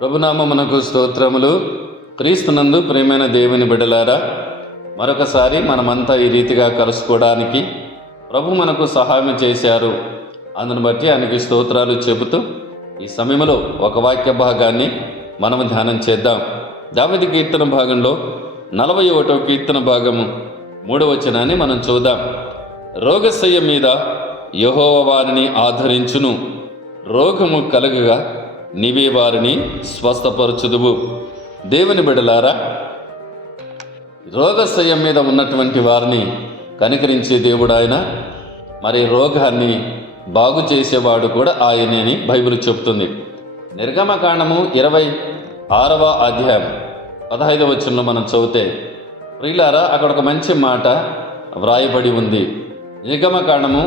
ప్రభునామమునకు స్తోత్రములు. క్రీస్తునందు ప్రియమైన దేవుని బిడ్డలారా, మరొకసారి మనమంతా ఈ రీతిగా కలుసుకోవడానికి ప్రభు మనకు సహాయం చేశారు. అందును బట్టి ఆయనకి స్తోత్రాలు చెబుతూ ఈ సమయంలో ఒక వాక్య భాగాన్ని మనము ధ్యానం చేద్దాం. దావీదు కీర్తన భాగంలో 41వ కీర్తన భాగము 3వ వచనాన్ని మనం చూద్దాం. రోగశయ్య మీద యెహోవా వారిని ఆదరించును, రోగము కలగగా నీవే వారిని స్వస్థపరచుదువు. దేవుని బిడ్డలారా, రోగశయ్య మీద ఉన్నటువంటి వారిని కనికరించే దేవుడు ఆయన. మరి రోగాన్ని బాగు చేసేవాడు కూడా ఆయనేని బైబిల్ చెప్తుంది. నిర్గమకాండము 26వ అధ్యాయం 15వ వచనంలో మనం చదివితే, ప్రియులారా, అక్కడ ఒక మంచి మాట వ్రాయబడి ఉంది. నిర్గమకాండము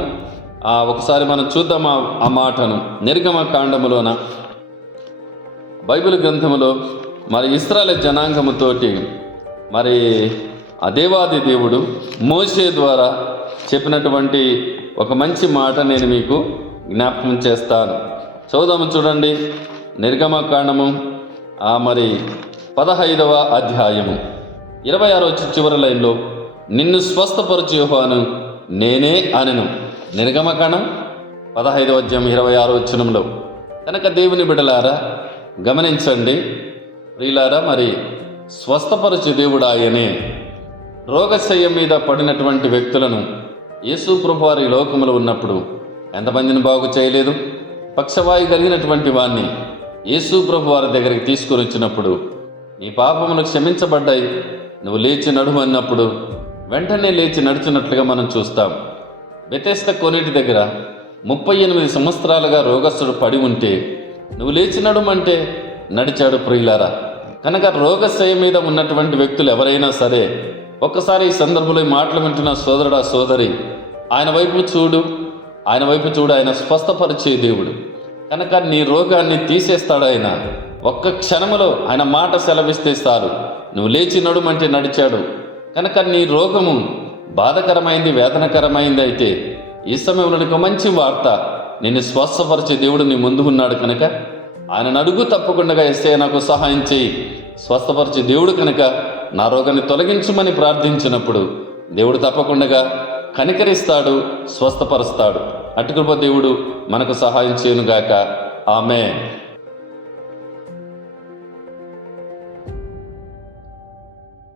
ఒకసారి మనం చూద్దాం ఆ మాటను. నిర్గమకాండములోన బైబిల్ గ్రంథములో మరి ఇశ్రాయేలు జనాంగముతోటి మరి ఆ దేవాది దేవుడు మోషే ద్వారా చెప్పినటువంటి ఒక మంచి మాట నేను మీకు జ్ఞాపకం చేస్తాను. చదువుదాము, చూడండి. నిర్గమకాండము మరి 15వ అధ్యాయము 26వ చివరి లైన్లో, నిన్ను స్వస్థపరచు యెహోవాను నేనే అనెను. నిర్గమకాండం 15వ అధ్యాయం 26వ వచనంలో. కనుక దేవుని బిడ్డలారా, గమనించండి ప్రియులారా, మరి స్వస్థపరచు దేవుడు ఆయనే. రోగశయ్య మీద పడినటువంటి వ్యక్తులను యేసు ప్రభు వారి లోకములో ఉన్నప్పుడు ఎంతమందిని బాగు చేయలేదు? పక్షవాయు కలిగినటువంటి వారిని యేసు ప్రభు వారి దగ్గరికి తీసుకొని వచ్చినప్పుడు, నీ పాపములు క్షమించబడ్డాయి, నువ్వు లేచి నడుము అన్నప్పుడు వెంటనే లేచి నడుచున్నట్లుగా మనం చూస్తాం. బెతెస్దా కోనేటి దగ్గర 38 సంవత్సరాలుగా రోగస్తుడు పడి ఉంటే నువ్వు లేచి నడుమంటే నడిచాడు. ప్రియులారా, కనుక రోగశయ్య మీద ఉన్నటువంటి వ్యక్తులు ఎవరైనా సరే ఒక్కసారి ఈ సందర్భంలో ఈ మాటలు వింటున్న సోదరుడా, సోదరి, ఆయన వైపు చూడు, ఆయన స్వస్థపరిచే దేవుడు. కనుక నీ రోగాన్ని తీసేస్తాడు ఆయన. ఒక్క క్షణములో ఆయన మాట సెలవిస్తే చాలు, నువ్వు లేచి నడుమంటే నడిచాడు. కనుక నీ రోగము బాధకరమైంది, వేదనకరమైంది అయితే ఈ సమయంలో నీకు మంచి వార్త, నిన్ను స్వస్థపరిచే దేవుడు నీ ముందు ఉన్నాడు. కనుక ఆయన అడుగు తప్పకుండా యేసయ్యా నాకు సహాయం చేయి, స్వస్థపరిచే దేవుడు కనుక నా రోగాన్ని తొలగించమని ప్రార్థించినప్పుడు దేవుడు తప్పకుండా కనికరిస్తాడు, స్వస్థపరుస్తాడు. అటు కృప దేవుడు మనకు సహాయం చేయనుగాక. ఆమేన్.